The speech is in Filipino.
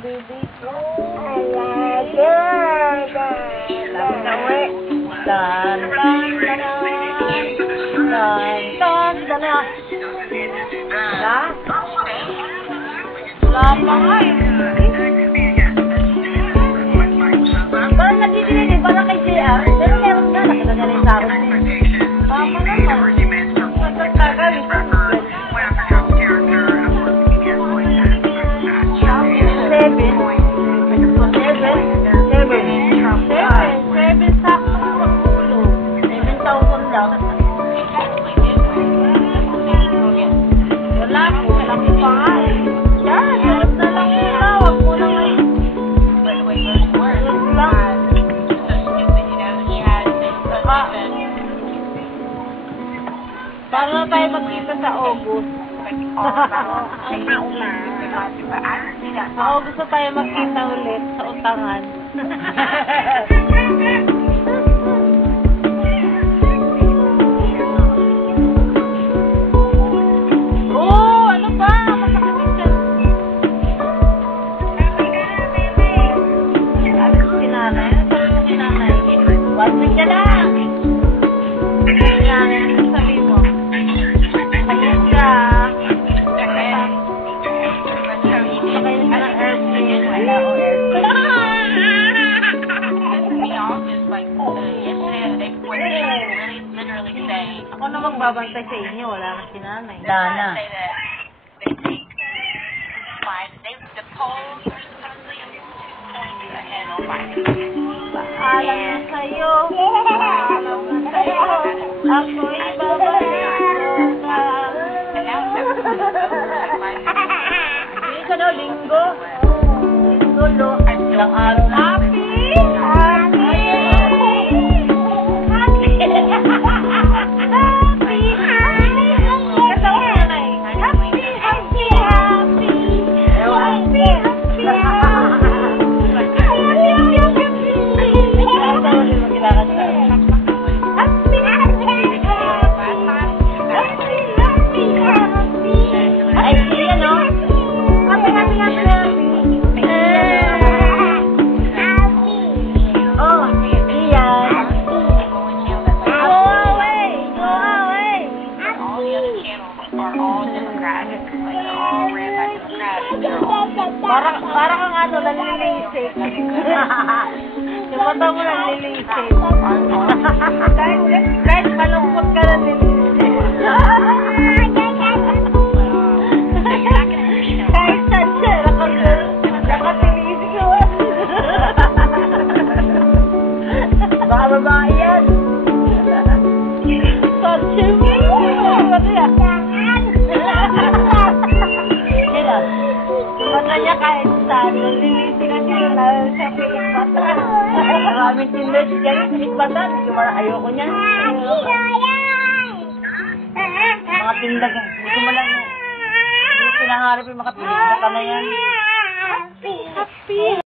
Baby ko. Lagi na uwi. Dan, dan, dan, dan, dan, dan, dan. Ha? Wala pa nga eh. Parang nagdidinig eh. Parang kay JR. Pero meron nga. Nakita niya rin sa akin. Tama naman. Nagtagtagal. Paano tayo magkita sa August? Sa August na tayo magkita ulit sa utangan. Oh, ano ba? Masakit siya. Alas si nanay. Ano sabi mo si nanay? 1 week na lang. Ako na magbabantay sa inyo, wala na si nanay. Dana. Paalam na sa'yo. Paalam na sa'yo. Ako'y babalik ka. Hindi ka na, linggo. Linggo, lo. Ilang araw na. Happy! Parang ang ano, nalilisip. Yung mata mo nalilisip. Kahit malungkot ka nalilisip. Kahit saan siya, nakatilisip ko. Baka babae yan. Saan siya mo? Ano yan? Mata niya kahit saan, nalilisigan niya sa pilikbatan. Maraming tindahan siya sa pilikbatan. Ayoko niya. Mga tindahan. Gusto mo lang. Hindi pinaharap yung mga pilikbatan na yan. Happy! Happy!